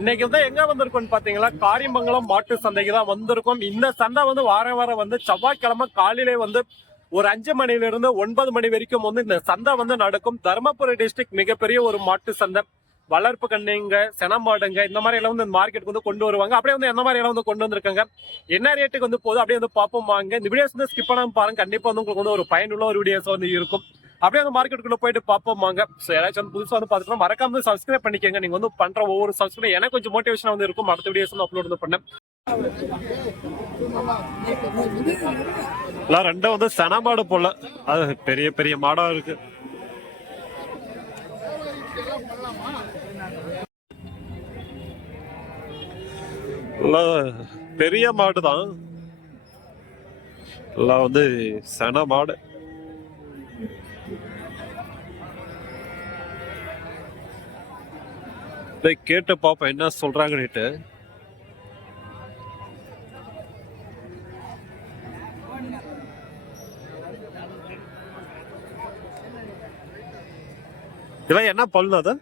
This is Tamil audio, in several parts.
இன்னைக்கு வந்து எங்க வந்திருக்கோம்னு பாத்தீங்கன்னா காரியமங்கலம் மாட்டு சந்தைக்கு தான் வந்திருக்கோம். இந்த சந்தை வந்து வாரம் வந்து செவ்வாய்க்கிழமை காலையிலே வந்து ஒரு 5 மணில இருந்து 9 மணி வரைக்கும் வந்து இந்த சந்தை வந்து நடக்கும். தருமபுரி டிஸ்ட்ரிக்ட் மிகப்பெரிய ஒரு மாட்டு சந்தை. வளர்ப்பு கண்ணுங்க, செனமாடுங்க இந்த மாதிரி எல்லாம் வந்து இந்த மார்க்கெட்டுக்கு வந்து கொண்டு வருவாங்க. அப்படியே வந்து எந்த மாதிரி எல்லாம் வந்து கொண்டு வந்திருக்காங்க, என்ன ரேட்டுக்கு வந்து போகுது அப்படியே வந்து பார்ப்போம் வாங்க. இந்த வீடியோஸ் வந்து ஸ்கிப் பண்ணாம பாருங்க, கண்டிப்பா வந்து உங்களுக்கு வந்து ஒரு பயனுள்ள ஒரு வீடியோஸ் வந்து இருக்கும். அப்படியே அந்த மார்க்கெட்டுக்குள்ள போயிட்டு பார்ப்போம் வாங்க. ஸோ யாராச்சும் வந்து புதுசாக வந்து பார்த்துக்கலாம் மறக்காம வந்து சப்ஸ்கிரைப் பண்ணிக்கோங்க. நீங்க வந்து பண்ற ஒவ்வொரு சப்ஸ்கிரைப் எனக்கு கொஞ்சம் மோட்டிவேஷனா வந்து இருக்கும். அடுத்த வீடியோஸ் வந்து அப்லோட் வந்து பண்ணேன். ரெண்டும் வந்து செனமாடு போல, அது பெரிய பெரிய மாடா இருக்கு. பெரிய மாடு தான் எல்லாம் வந்து சென மாடு. கேட்டு பாப்போம் என்ன சொல்றாங்கன்னுட்டு. இதெல்லாம் என்ன பல்லு? அது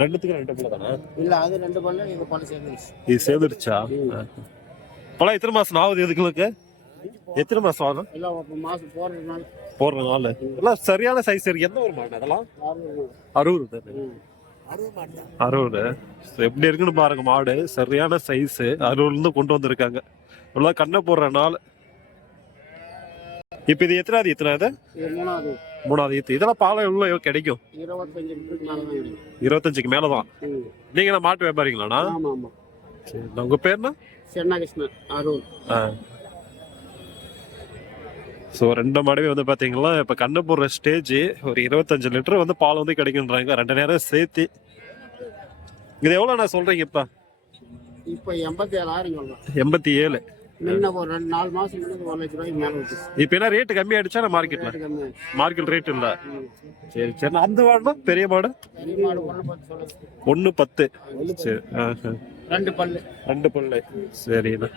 ரெண்டுத்துக்கு ரெண்டு பல்லு தானே? இல்ல அது ரெண்டு பல்லு, இது பல்லு சேர்ந்துருச்சு. இது சேர்ந்துருச்சா? பழம் எத்தனை மாசம் ஆகுது இதுங்களுக்கு? எத்தனை மாசம் ஆகும்? இல்ல மாசம் போடுற நாள் எல்லாம் சரியான சைஸ் இருக்கு. எந்த ஒரு மாடு அதெல்லாம்? 60. 60 எப்படி இருக்குன்னு பாருங்க. மாடு சரியான சைஸ். 60 இருந்து கொண்டு வந்திருக்காங்க. எல்லாம் கண்ணை போடுற நாள். இப்ப இது எத்தனாவது? மூணாவது ஈத்து. இதெல்லாம் பாலம் எவ்வளவு கிடைக்கும்? 25க்கு மேலதான். நீங்க மாட்டு வியாபாரிங்களாண்ணா? சரி, உங்க பேர்னா? ஸோ ரெண்டு மாடுமே வந்து பாத்தீங்கன்னா இப்ப கண்ணு போடுற ஸ்டேஜ். ஒரு 25 லிட்டர் வந்து பால் வந்து கிடைக்குன்றாங்க 2 நேரம் சேர்த்து. இது எவ்வளவு நான் சொல்றீங்க? இப்ப 87,000. 87. ஒரு 4 மாசம் 1 லட்ச ரூபாய்க்கு மேல. இப்ப என்ன ரேட் கம்மி ஆயிடுச்சா? மார்க்கெட்ல மார்க்கெட் ரேட் இல்ல. சரி சரி. அந்த மாடுனா பெரிய மாடு 110. சரி. ரெண்டு பல்லு. சரிண்ணா.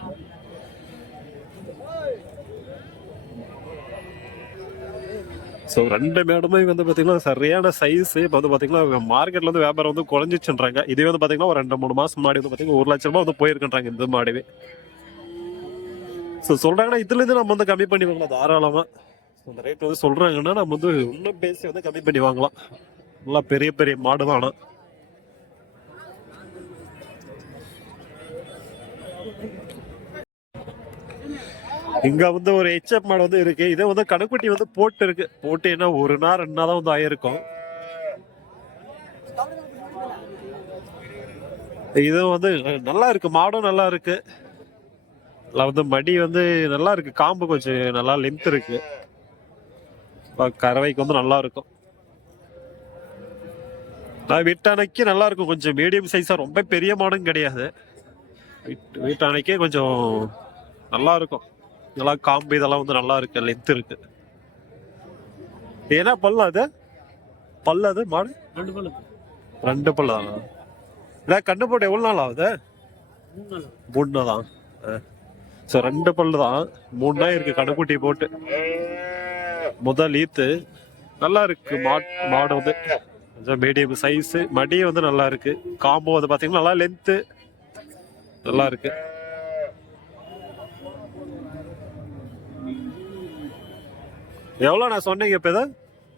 ஸோ ரெண்டு மேடுமே வந்து பார்த்தீங்கன்னா சரியான சைஸ். இப்போ வந்து பார்த்தீங்கன்னா மார்க்கெட்ல வந்து வியாபாரம் வந்து குறைஞ்சிச்சுன்றாங்க. இதே வந்து பார்த்தீங்கன்னா ஒரு 2-3 மாசம் முன்னாடி வந்து பார்த்தீங்கன்னா 1 லட்ச ரூபாய் வந்து போயிருக்குன்றாங்க இந்த மாடுவே. ஸோ சொல்றாங்கன்னா இதுலேருந்து நம்ம வந்து கம்மி பண்ணி வாங்கலாம் தாராளமாக. அந்த ரேட் வந்து சொல்றாங்கன்னா நம்ம வந்து இன்னும் பேசி வந்து கம்மி பண்ணி வாங்கலாம். நல்லா பெரிய பெரிய மாடு தான். ஆனால் இங்க வந்து ஒரு ஹெச்எப் மாடு வந்து இருக்கு. இதை வந்து கணக்குட்டி வந்து போட்டு இருக்கு. போட்டு என்ன 1 நாள் 2 நாள் தான் வந்து ஆயிருக்கும். இது வந்து நல்லா இருக்கு. மாடும் நல்லா இருக்கு. வந்து மடி வந்து நல்லா இருக்கு. காம்பு கொஞ்சம் நல்லா லென்த் இருக்கு. கறவைக்கு வந்து நல்லா இருக்கும். வீட்டானைக்கு நல்லா இருக்கும். கொஞ்சம் மீடியம் சைஸா, ரொம்ப பெரிய மாடும் கிடையாது. வீட்டானைக்கே கொஞ்சம் நல்லா இருக்கும். நல்லா காம்பு இதெல்லாம் வந்து நல்லா இருக்கு. லென்த் இருக்கு. ஏன்னா பல்லு அது மாடு 2 பல்லு தானா? கண்ணு போட்டு எவ்வளவு நாள் ஆகுது? 3 நாள் தான். ஸோ 2 பல்லு தான். 3 நாள் இருக்கு கடைக்குட்டி போட்டு. முதல் ஈத்து நல்லா இருக்கு. மாடு வந்து கொஞ்சம் மீடியம் சைஸ். மடியும் வந்து நல்லா இருக்கு. காம்போ வந்து பாத்தீங்கன்னா நல்லா லென்த்து நல்லா இருக்கு. எவ்வளோ நான் சொன்னீங்க? இப்போ இதை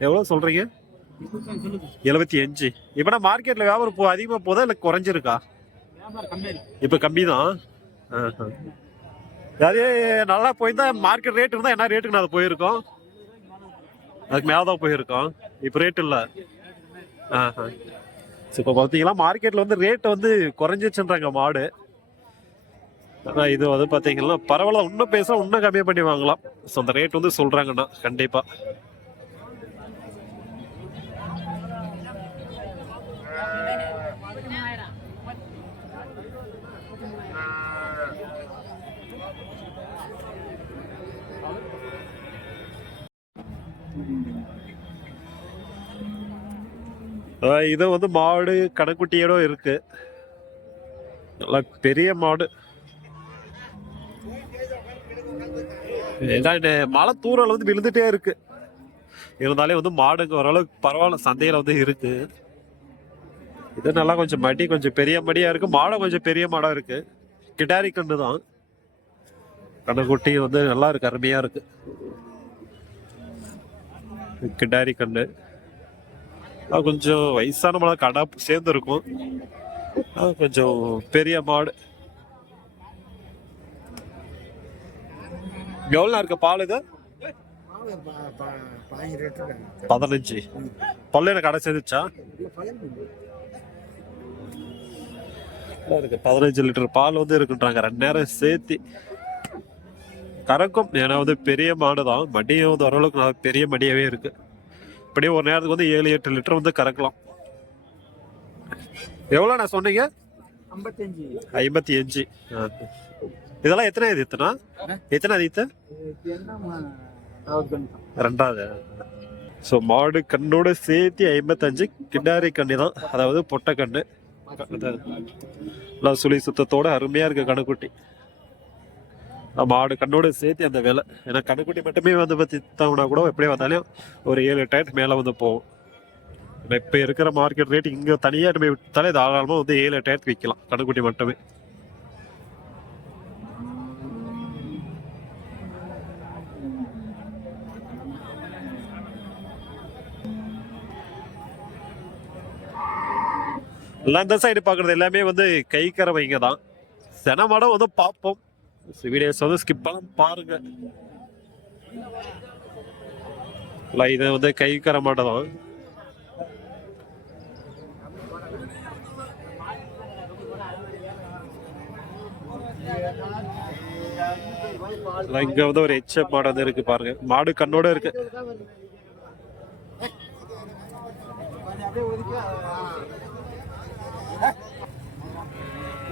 எவ்வளோ சொல்றீங்க? 75. இப்ப மார்க்கெட்ல வியாபாரம் அதிகமா போதா இல்ல குறைஞ்சிருக்கா? இப்ப கம்மி தான். அதே நல்லா போயிருந்தா மார்க்கெட் ரேட் இருந்தா என்ன ரேட்டுக்கு நான் போயிருக்கோம்? அதுக்கு மேலதான் போயிருக்கோம். இப்ப ரேட் இல்ல. இப்ப பாத்தீங்கன்னா மார்க்கெட்ல வந்து ரேட் வந்து குறைஞ்சிச்சுன்றாங்க மாடு. அதான் இது வந்து பாத்தீங்கன்னா பரவாயில்ல. இன்னும் பேச இன்னும் கம்மியா பண்ணி வாங்கலாம். ஸோ அந்த ரேட் வந்து சொல்றாங்கன்னா கண்டிப்பா. இது வந்து மாடு கடைக்குட்டியோட இருக்கு. நல்லா பெரிய மாடு. மழை தூரல் வந்து விழுந்துட்டே இருக்கு. இருந்தாலே வந்து மாடுங்க ஓரளவுக்கு பரவாயில்ல. சந்தையில வந்து இருக்கு. இது நல்லா கொஞ்சம் மடி கொஞ்சம் பெரிய மடியா இருக்கு, மாடம் கொஞ்சம் பெரிய மாடம் இருக்கு. கிடாரி கண்ணு தான். கண்ணுக்குட்டி வந்து நல்லா இருக்கு, அருமையா இருக்கு. கிடாரி கண்ணு அது கொஞ்சம் வயசான மாடு, கடா சேர்ந்து இருக்கும். அது கொஞ்சம் பெரிய மாடு. எவ்வளோ இருக்கு பால் இது? 15. பல்லு எனக்கு கடை சேர்ந்துச்சா? இருக்கு 15 லிட்டர் பால் வந்து இருக்குன்றாங்க, 2 நேரம் சேர்த்து கறக்கும். ஏன்னா வந்து பெரிய மாடு தான், மடியும் வந்து ஓரளவுக்கு நல்லா பெரிய மடியாவே இருக்கு. இப்படியே ஒரு நேரத்துக்கு வந்து 7-8 லிட்டர் வந்து கறக்கலாம். எவ்வளோ நான் சொன்னீங்க? 55. இதெல்லாம் எத்தனை இது இத்தனா? எத்தனை அது இத்த? ரெண்டாவது. ஸோ மாடு கண்ணோட சேர்த்து 55. கிடாரி கண்ணு தான், அதாவது பொட்டை கண்ணு. எல்லாம் சுழி சுத்தத்தோட அருமையா இருக்கு கண்ணுக்குட்டி. மாடு கண்ணோட சேர்த்து அந்த விலை. ஏன்னா கண்ணுக்குட்டி மட்டுமே வந்து பத்தினா கூட எப்படி வந்தாலும் ஒரு 7-8 மேல வந்து போகும். இப்ப இருக்கிற மார்க்கெட் ரேட் இங்க தனியா விட்டாலே தாராளமா வந்து 7-8 விற்கலாம் கண்ணுக்குட்டி மட்டுமே. எல்லாம் இந்த சைடு பாக்குறது எல்லாமே வந்து கை கறவைங்க தான். சென மாடம் வந்து பார்ப்போம், வீடியோஸ் வந்து ஸ்கிப் பண்ண பாருங்க. இது வந்து கை கற மாடம் தான். இங்க வந்து ஒரு எச்எப் மாடு வந்து இருக்கு பாருங்க, மாடு கண்ணோட இருக்கு.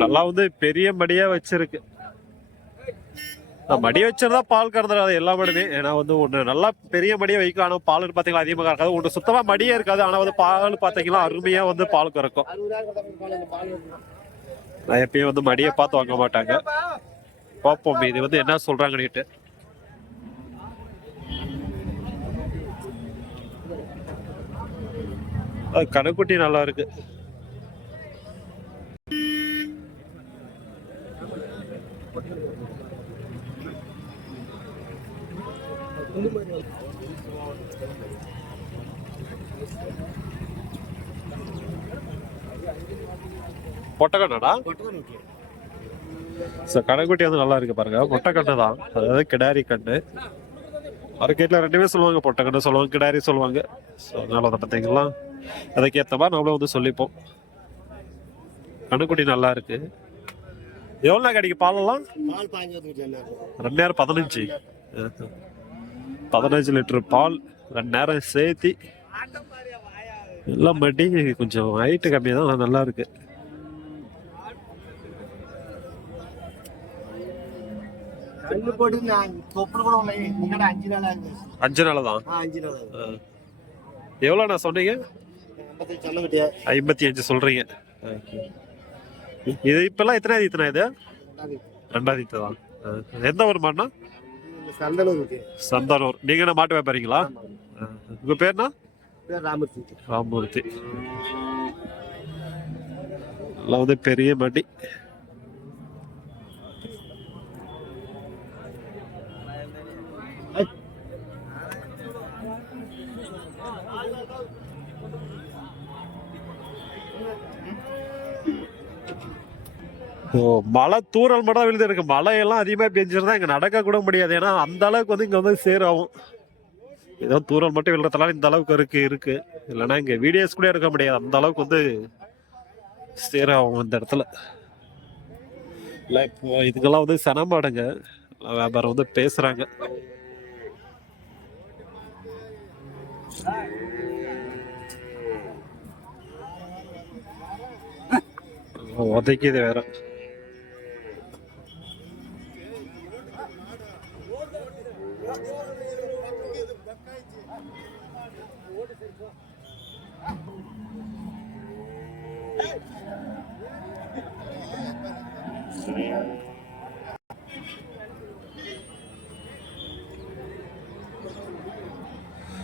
நல்லா வந்து பெரிய மடியா வச்சிருக்கு. மடி வச்சிருந்தா பால் கறந்துடாது எல்லா மாடுமே. ஏன்னா வந்து ஒண்ணு நல்லா பெரிய மடியா வைக்கும், ஆனா பால் பாத்தீங்களா அதிகமாக இருக்காது. ஒன்று சுத்தமா மடியே இருக்காது, ஆனா வந்து பால் பாத்தீங்களா அருமையா வந்து பால் கறக்கும். நான் எப்பயும் வந்து மடியை பார்த்து வாங்க மாட்டாங்க. பார்ப்போம் இது வந்து என்ன சொல்றாங்கன்னுட்டு. கணக்குட்டி நல்லா இருக்கு. பொட்டக்கண்ணடா கடைக்குட்டி வந்து நல்லா இருக்கு பாருங்க. பொட்டக்கண்ணு தான், அதாவது கிடாரி கண்ணு. மார்க்கெட்ல ரெண்டுமே சொல்லுவாங்க, பொட்டக்கண்ணு சொல்லுவாங்க, கிடாரி சொல்லுவாங்க. ஸோ அதனால அதை பார்த்தீங்களா அதுக்கேற்ற மாதிரி நம்மளும் வந்து சொல்லிப்போம். கண்ணுக்குட்டி நல்லா இருக்கு. எவ்வளோ கிடைக்கும் பாலெல்லாம்? 2 நேரம் 15. 15 லிட்டர் பால் 2 நேரம் சேர்த்தி. எல்லாம் மடி கொஞ்சம் ஹைட்டு கம்மியாக தான், நல்லா இருக்கு. அஞ்சு நாள் தான். எவ்வளோ நான் சொன்னீங்க? 55 சொல்றீங்க. இது இப்பெல்லாம் எத்தனை இத்தனை? இது 2வது தான். எந்த ஒரு மாடுனா? சந்தானூர். நீங்க என்ன மாட்டு வியாபாரிங்களா? உங்க பேர்னா? ராமூர்த்தி. எல்லாம் வந்து பெரிய மடி. மழை தூரல் மட்டும் விழுந்து இருக்கு. மழையெல்லாம் அதிகமா பெஞ்சிருந்தா இங்க நடக்க கூட முடியாது. ஏன்னா அந்த அளவுக்கு வந்து இங்க வந்து சேராகும். ஏதோ தூரல் மட்டும் விழுறதுனால இந்த அளவுக்கு இருக்கு. இல்லைன்னா இங்க வீடியோஸ் கூட எடுக்க முடியாது, அந்த அளவுக்கு வந்து சேராகும் இந்த இடத்துல. இல்ல இப்போ இதுக்கெல்லாம் வந்து சனமாடுங்க வியாபாரம் வந்து பேசுறாங்க. உதைக்குது வேற.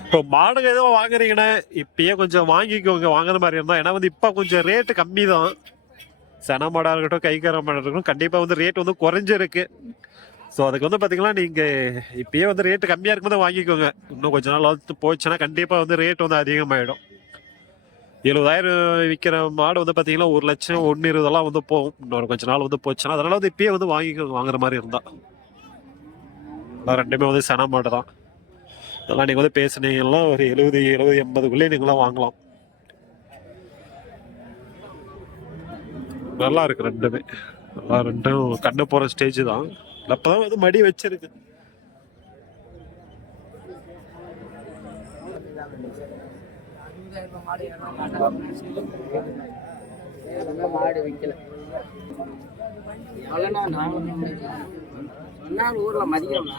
இப்போ மாடுங்க எதுவும் வாங்குறீங்கன்னா இப்பயே கொஞ்சம் வாங்கிக்கோங்க வாங்குற மாதிரி இருந்தா. ஏன்னா வந்து இப்போ கொஞ்சம் ரேட்டு கம்மி தான். சென மாடா இருக்கட்டும் கைக்கார மாடா இருக்கட்டும் கண்டிப்பா வந்து ரேட் வந்து குறைஞ்சிருக்கு. ஸோ அதுக்கு வந்து பாத்தீங்கன்னா நீங்க இப்பயே வந்து ரேட்டு கம்மியா இருக்கும்போது வாங்கிக்கோங்க. இன்னும் கொஞ்ச நாள் வந்து போச்சுன்னா கண்டிப்பா வந்து ரேட் வந்து அதிகமாயிடும். 70,000 விற்கிற மாடு வந்து பாத்தீங்கன்னா 1,00,000 1,20,000 வந்து போகும். இன்னொரு கொஞ்ச நாள் வந்து போச்சுன்னா அதனால வந்து இப்பயே வந்து வாங்கிக்கோங்க வாங்குற மாதிரி இருந்தா. ரெண்டுமே வந்து சென மாடு தான். அதெல்லாம் நீங்க வந்து பேசுனீங்கன்னா ஒரு 70 80 நீங்களாம் வாங்கலாம். நல்லா இருக்கு ரெண்டுமே. நல்லா ரெண்டும் கண்ணு போற ஸ்டேஜ் தான். அப்பதான் வந்து மடி வச்சிருக்கு. மாடு விற்கல ஊர்ல மதியம்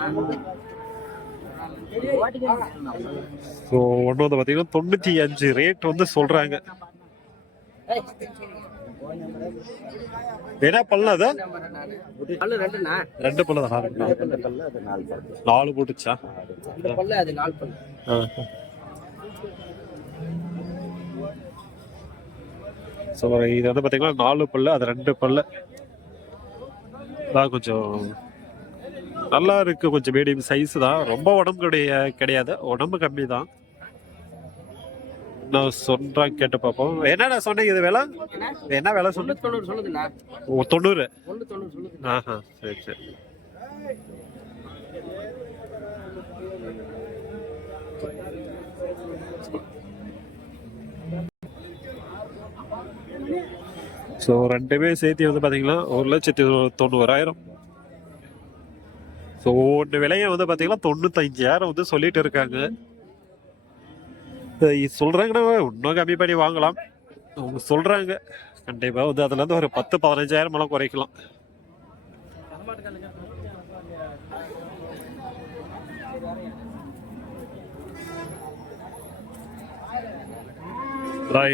ஸோ ஒன்று வந்து பார்த்தீங்கன்னா 95 ரேட் வந்து சொல்றாங்க. என்ன பல்ல அது? ரெண்டு பல்ல தான். 4 போட்டுச்சா? ஸோ இது வந்து பார்த்தீங்கன்னா 4 பல்லு, அது 2 பல்லு தான். கொஞ்சம் நல்லா இருக்கு. கொஞ்சம் மீடியம் சைஸ் தான். ரொம்ப உடம்பு கிடையாது, உடம்பு கம்மி தான். நான் சொல்றேன் கேட்டு பார்ப்போம். என்னடா சொன்னீங்க இது விலை? என்ன விலை சொன்ன? 90. ஆஹா சரி சரி. ஸோ ரெண்டுமே சேர்த்து வந்து பார்த்தீங்கன்னா 1,90,000. ஸோ ஒன்று விலையை வந்து பார்த்தீங்கன்னா 95,000 வந்து சொல்லிட்டு இருக்காங்க. சொல்றாங்கன்னா இன்னும் கம்மி பண்ணி வாங்கலாம். அவங்க சொல்றாங்க கண்டிப்பா வந்து அதுல இருந்து ஒரு 10-15,000 எல்லாம் குறைக்கலாம்.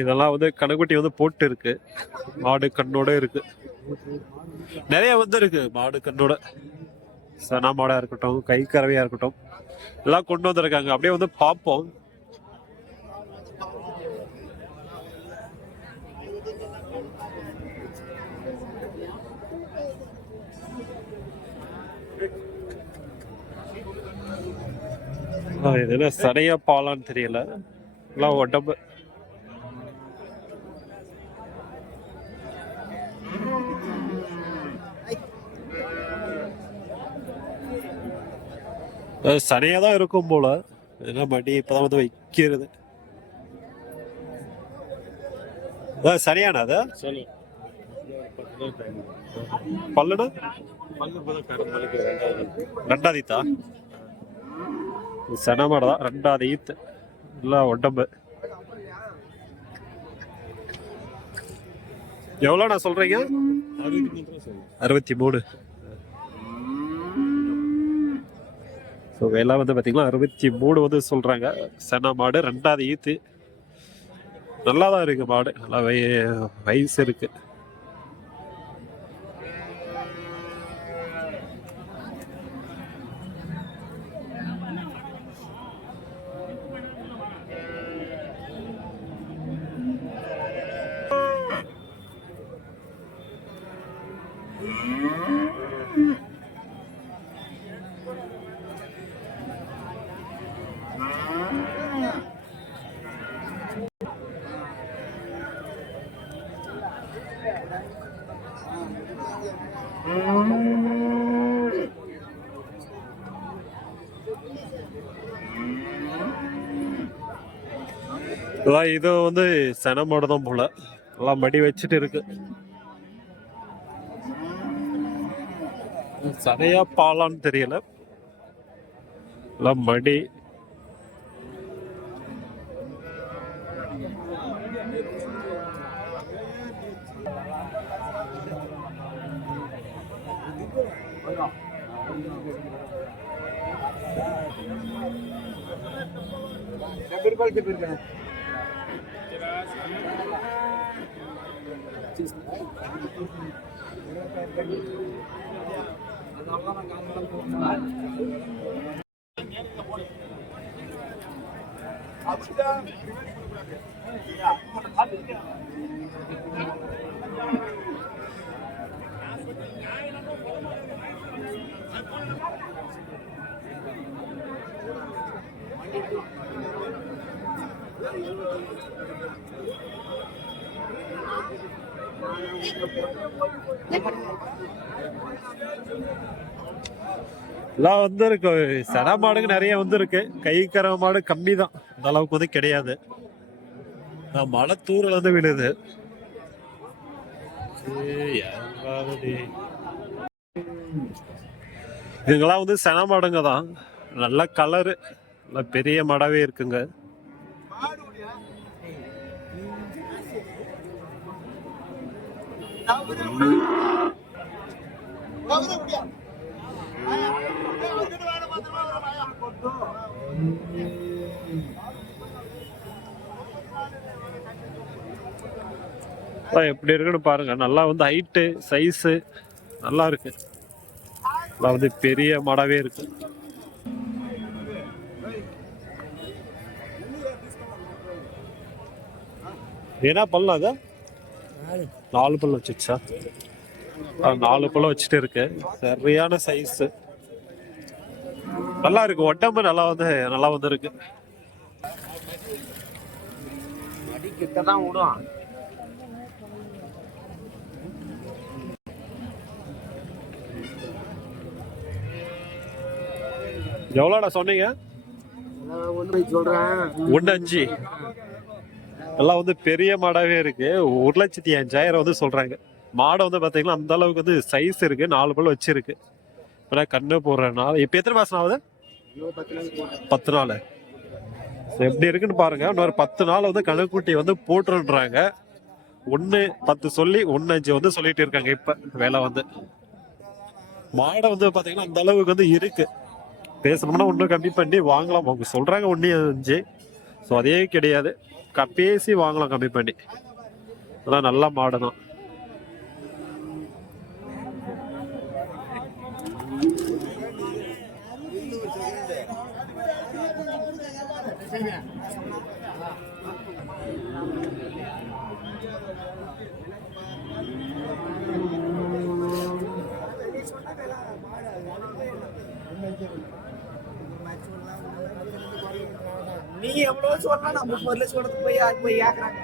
இதெல்லாம் வந்து கணக்குட்டி வந்து போட்டு இருக்கு. மாடு கண்ணோட இருக்கு. நிறைய வந்து இருக்கு மாடு கண்ணோட. சனா மாடா இருக்கட்டும், கை கறவையா இருக்கட்டும், எல்லாம் கொண்டு வந்திருக்காங்க. அப்படியே வந்து பார்ப்போம். இது என்ன சடையா பாலான்னு தெரியல. எல்லாம் உடம்பு சனையா தான் இருக்கும் போல. ஏன்னா மடி இப்பதான் வந்து வைக்கிறது. சரியான அது பல்லுனா 2வது ஈத்தா? செனமாடு தான் 2வது ஈத்து. எல்லாம் உடம்பு. எவ்வளோ நான் சொல்றீங்க? 63. ஸோ எல்லாம் வந்து பார்த்தீங்கன்னா 63 வந்து சொல்றாங்க. சென மாடு 2வது ஈத்து. நல்லா தான் இருக்கு மாடு. நல்லா வயசு இருக்கு. இது வந்து செனமாடு தான் போல. எல்லாம் மடி வச்சுட்டு இருக்கு. சடையா பாலான்னு தெரியல. எல்லாம் மடி. எல்லாம் வந்து இருக்கு. சன மாடுங்க நிறைய வந்து இருக்கு. கைக்கர மாடு கம்மி தான், இந்த அளவுக்கு வந்து கிடையாது. மழை தூரல் வந்து விழுது. இதுங்கெல்லாம் வந்து சன மாடுங்க தான். நல்ல கலரு, நல்ல பெரிய மாடாவே இருக்குங்க. எப்படி இருக்குன்னு பாருங்க. நல்லா வந்து ஹைட்டு சைஸு நல்லா இருக்கு. நல்லா வந்து பெரிய மாடாவே இருக்கு. ஏன்னா பல்ல அத 4 பல்ல வச்சுச்சா? 4 பல்ல வச்சுட்டு இருக்கு. சரியான சைஸ், நல்லா இருக்கு. உடம்பு நல்லா வந்து இருக்கு. அடி கிட்ட தான் விடும். எவ்வளோடா சொன்னீங்க? 1.5. எல்லாம் வந்து பெரிய மாடாவே இருக்கு. 1,05,000 வந்து சொல்றாங்க. மாடை வந்து பாத்தீங்கன்னா அந்த அளவுக்கு வந்து சைஸ் இருக்கு. 4 பல் வச்சிருக்கு. இப்ப கண்ணு போடுறேன்னா இப்ப எத்தனை மாசம் ஆகுது? 10 நாள். எப்படி இருக்குன்னு பாருங்க. இன்னொரு 10 நாள் வந்து கணக்குட்டி வந்து போட்டுருன்றாங்க. 1.10 சொல்லி 1.5 வந்து சொல்லிட்டு இருக்காங்க. இப்ப வேலை வந்து மாடை வந்து பாத்தீங்கன்னா அந்த அளவுக்கு வந்து இருக்கு. பேசணும்னா ஒன்றும் கம்மி பண்ணி வாங்கலாம். அவங்க சொல்றாங்க 1.5. ஸோ அதே கிடையாது, பேசி வாங்கலாம் கம்மி பண்ணி. அதான் நல்ல மாடு தான். நீ எவ்வளவு சொன்னா நம்ம பொருளை சொல்றது போய் ஏக்குறாங்க.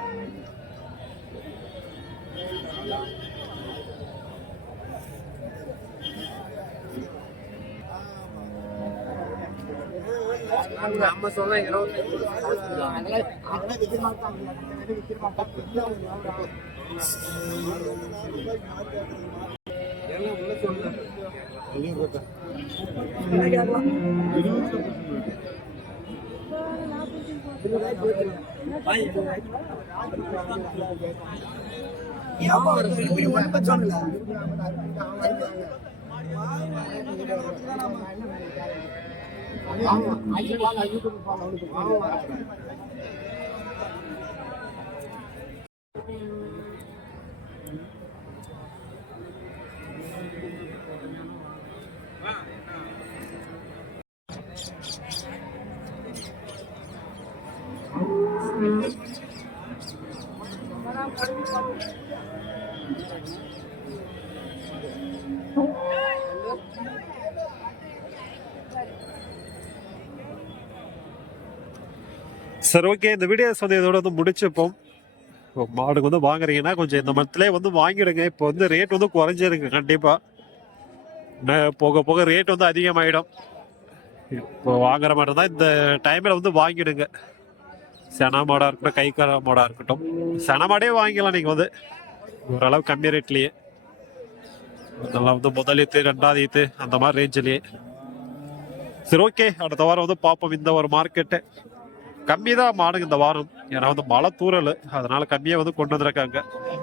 நம்ம சொன்ன சரி, ஓகே. இந்த வீடியோஸ் வந்து இதோட வந்து முடிச்சுப்போம். மாடுக்கு வந்து வாங்குறீங்கன்னா கொஞ்சம் இந்த மந்த்லேயே வந்து வாங்கிடுங்க. இப்போ வந்து ரேட் வந்து குறைஞ்சிருக்கு. கண்டிப்பா போக போக ரேட் வந்து அதிகமாயிடும். இப்போ வாங்குற மாதிரி தான் இந்த டைம்ல வந்து வாங்கிடுங்க. சென மாடா இருக்கட்டும், கைக்கார மாடா இருக்கட்டும், சென மாடே வாங்கிக்கலாம் நீங்க வந்து ஓரளவு கம்மி ரேட்லயே. நல்லா வந்து முதலீத்து 2வது ஈத்து அந்த மாதிரி ரேஞ்சிலேயே. சரி, ஓகே. அடுத்த வாரம் வந்து பார்ப்போம். இந்த ஒரு மார்க்கெட்டு கம்மி தான் மாடுங்க இந்த வாரம். ஏன்னா வந்து மழை தூரல், அதனால கம்மியா வந்து கொண்டு வந்திருக்காங்க.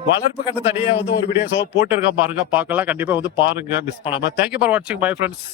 வளர்ப்பு கட்டு தனியா வந்து ஒரு வீடியோஸ் போட்டுருக்கேன் பாருங்க. பார்க்கலாம், கண்டிப்பா வந்து பாருங்க, மிஸ் பண்ணாம. தேங்க்யூ ஃபார் வாட்சிங். Bye friends.